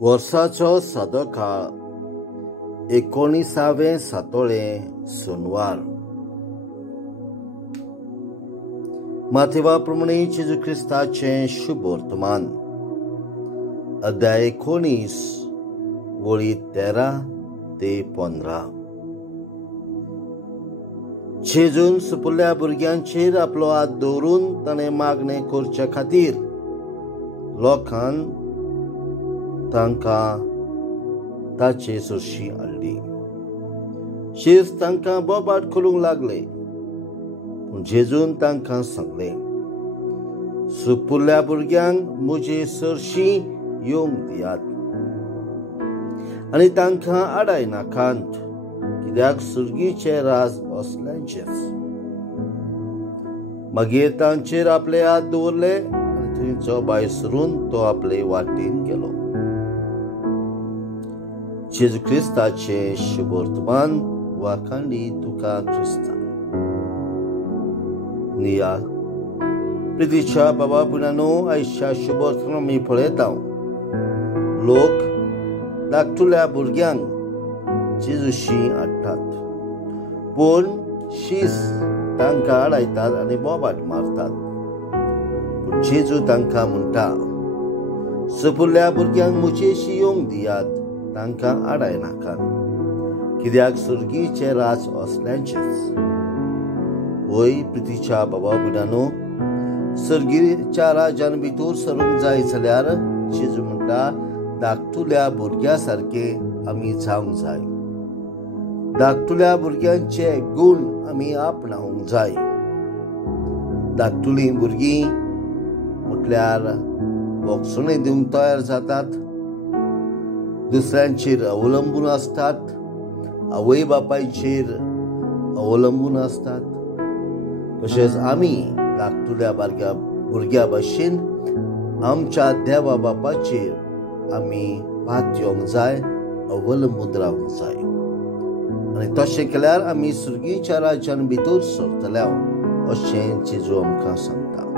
वर्साचो सादो काळ 19वें सातोळें सोनवार. माथेवा प्रमाणे जेजू क्रिस्ताचें शुभ वर्तमान. अध्याय 19 वळी 13 ते 15. जेजून सुपुल्ल्या भुरग्यांचेर आपलो हात दवरून ताणें मागणें करचे खातीर लोकांन तांकां ताचे सुरशी हाडली. शीर्स तांकां बोबाट खोलूंक लागले, पूण जेजून तांकां सांगलें, सुपुल्ल्या भुरग्यांक म्हजे सरशी येवंक दियात आनी तांकां आडाय नाकात, कित्याक सुर्गीचें राज असल्यांचेंच. मागीर तांचेर आपले हात दवरले आनी थंयचो भायर सरून तो आपले वाटेन गेलो. जेजू क्रिस्ताचें शुभ वर्तमान. वाखाणी तुका क्रिस्ता. निया प्रितीच्या बाबा भयणांनो, आयच्या शुभ वर्तमान आमी पळयता लोक धाकटुल्या भुरग्यांक जेजूशी हाडटात, पूण शीस तांकां आडायतात आनी बोबाट मारतात. पूण जेजू तांकां म्हणटा, सुपुल्ल्या भुरग्यांक म्हजेशी येवंक दियात, तांकां आडाय नाकात, कित्याक सुर्गीचें राज असल्यांचेच. वय प्रितीच्या बाबा भयणांनो, सुर्गीच्या राजान भितर सरूंक जाय जाल्यार जेजू म्हणटा, धाकटुल्या भुरग्यां सारके आमी जावंक जाय. धाकटुल्या भुरग्यांचे गूण आमी आपणावंक जाय. धाकटुलीं भुरगीं म्हटल्यार बोगसणे दिवंक तयार जातात, दुसऱ्यांचेर अवलंबून असतात, आवय बापायचेर अवलंबून असतात. तशेंच आमी धाकटुल्या भुरग्या भाशेन आमच्या देवा बापाचेर आमी पात येवंक जाय, अवलंबून रावंक जाय. आनी तशें केल्यार आमी सुर्गीच्या राज्यान भितर सरतले, अशें जेजू आमकां सांगता.